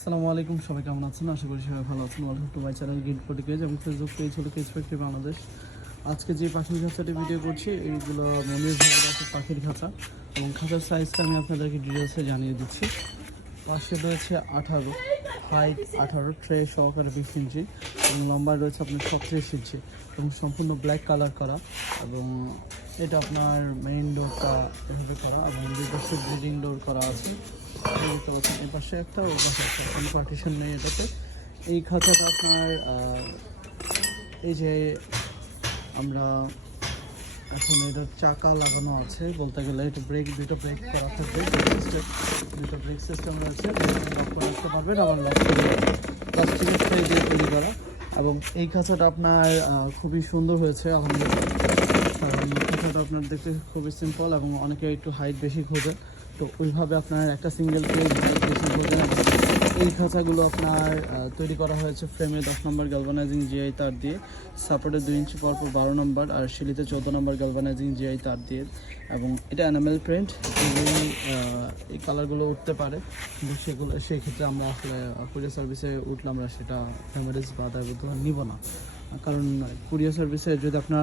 আসসালামু আলাইকুম, সবাই কেমন আছেন? আশা করি সবাই ভালো আছেন। Welcome to my channel guild forty page এবং ফেসবুক পেজ হলো কেজ ফ্যাক্টরি বাংলাদেশ। আজকে যে পাখির খাঁচাটি ভিডিও করছি এইগুলো মনির ভাইয়ের আছে পাখির খাঁচা, এবং খাঁচার সাইজটা আমি আপনাদেরকে ডিটেলসে জানিয়ে দিচ্ছি। পাশে রয়েছে 18, হাইট 18, ট্রে সহকারে 20 ইঞ্চি এবং লম্বা রয়েছে আপনার 36 ইঞ্চি এবং সম্পূর্ণ ব্ল্যাক কালার করা। এবং এটা আপনার মেইন ডোরটা এভাবে করা এবং দুই পাশে ব্রিডিং ডোর করা আছে। দেখতে পাচ্ছেন এই পাশে একটা, ওই পাশে একটা, কোনো পার্টিশন নেই এটাতে। এই খাঁচাটা আপনার এই যে আমরা এখন এটার চাকা লাগানো আছে বলতে গেলে, এটা দুটো ব্রেক করা থাকবে, দুটো ব্রেক সিস্টেম রয়েছে, লক করে রাখতে পারবেন। আবার লক করে প্লাস্টিকের ট্রে দিয়ে তৈরি করা। এবং এই খাঁচাটা আপনার খুবই সুন্দর হয়েছে আলহামদুলিল্লাহ। কারণ খাঁচাটা আপনার দেখতে খুবই সিম্পল এবং অনেকে একটু হাইট বেশি খোঁজে, তো ওইভাবে আপনার একটা সিঙ্গেল পেজ বেশি খোঁজে। এই খাঁচাগুলো আপনার তৈরি করা হয়েছে ফ্রেমে 10 নম্বর গ্যালভানাইজিং জিআই তার দিয়ে, সাপোর্টে 2 ইঞ্চি পরপর 12 নম্বর, আর শিলিতে 14 নম্বর গ্যালভানাইজিং জিআই তার দিয়ে। এবং এটা অ্যানিমেল প্রিন্ট, এই কালারগুলো উঠতে পারে, কিন্তু সেই ক্ষেত্রে আমরা আসলে কুরিয়ার সার্ভিসে উঠলে আমরা সেটা ড্যামেজ বা দায়বদ্ধ নিব না। কারণ কুরিয়ার সার্ভিসে যদি আমরা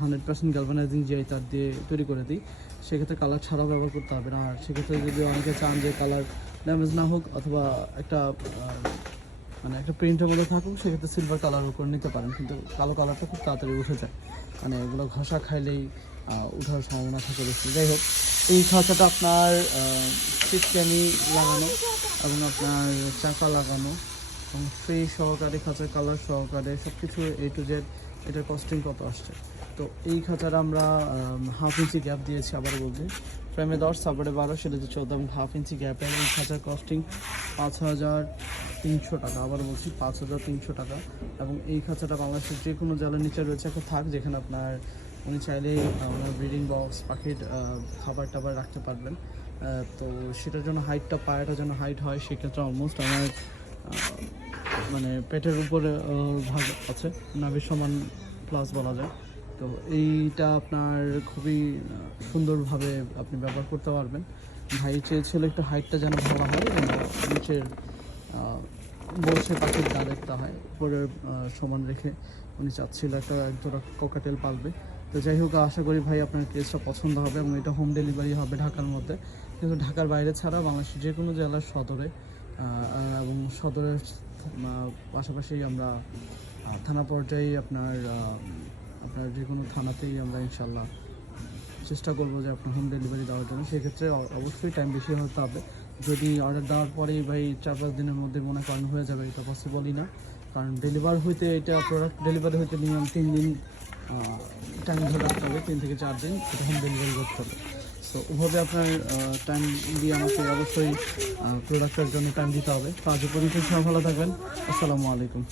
100% গ্যালভানাইজিং জিআই তার দিয়ে তৈরি করে দিই, সেক্ষেত্রে কালার ছাড়াও ব্যবহার করতে হবে না। আর সেক্ষেত্রে যদি অনেকে চান যে কালার ড্যামেজ না হোক অথবা একটা একটা প্রিন্টের মধ্যে থাকুক, সেক্ষেত্রে সিলভার কালার করে নিতে পারেন, কিন্তু কালো কালারটা খুব তাড়াতাড়ি উঠে যায়, এগুলো ঘষা খাইলেই উঠার সম্ভাবনা থাকে বেশি। যাই হোক, এই খাঁচাটা আপনার সিটক্যানি লাগানো এবং আপনার চাকা লাগানো এবং ফ্রি সহকারে খাঁচার কালার সহকারে সব কিছু A to Z। এটার কস্টিং কত আসছে? তো এই খাঁচাটা আমরা 1/2 ইঞ্চি গ্যাপ দিয়েছি, আবার বলছি ফ্রেমে 10, সাপোর্টে 12, সেটাতে 14 এবং 1/2 ইঞ্চি গ্যাপের এই খাঁচার কস্টিং 5,300 টাকা। আবার বলছি 5,300 টাকা। এবং এই খাঁচাটা বাংলাদেশের যে কোনো জালের নিচে রয়েছে একটা থাক, যেখানে আপনার উনি চাইলেই আপনার ব্রিডিং বক্স, পাখির খাবার টাবার রাখতে পারবেন। তো সেটার জন্য হাইটটা, পায়েটার জন্য হাইট হয়, সেক্ষেত্রে অলমোস্ট আমার পেটের উপরে ভাগ আছে, নাভির সমান প্লাস বলা যায়। তো এইটা আপনার খুবই সুন্দরভাবে আপনি ব্যবহার করতে পারবেন। ভাই চেয়েছিল একটু হাইটটা যেন ভালো হয়, নিচের বসে পাখির গা দেখতে হয়, উপরের সমান রেখে উনি চাচ্ছিল একটা একজোড়া ককাটেল পালবে। তো যাই হোক, আশা করি ভাই আপনার কেসটা পছন্দ হবে এবং এটা হোম ডেলিভারি হবে ঢাকার মধ্যে, কিন্তু ঢাকার বাইরে ছাড়া বাংলাদেশের যে কোনো জেলার সদরে এবং সদরের পাশাপাশি আমরা থানা পর্যায়ে আপনার যে কোনো থানাতেই আমরা ইনশাল্লাহ চেষ্টা করবো যে আপনার হোম ডেলিভারি দেওয়ার জন্য। সেক্ষেত্রে অবশ্যই টাইম বেশি হতে হবে। যদি অর্ডার দেওয়ার পরেই ভাই 4-5 দিনের মধ্যে মনে করেন হয়ে যাবে, এটা পসিবলই না। কারণ প্রোডাক্ট ডেলিভারি হইতে মিনিমাম 3 দিন টাইম ধরে রাখতে হবে, 3 থেকে 4 দিন এটা হোম ডেলিভারি করতে হবে। সো ওভাবে আপনার টাইম দিয়ে আমাকে অবশ্যই প্রোডাক্টের জন্য টাইম দিতে হবে। তো আজ পর্যন্ত সবাই ভালো থাকবেন। আসসালামু আলাইকুম।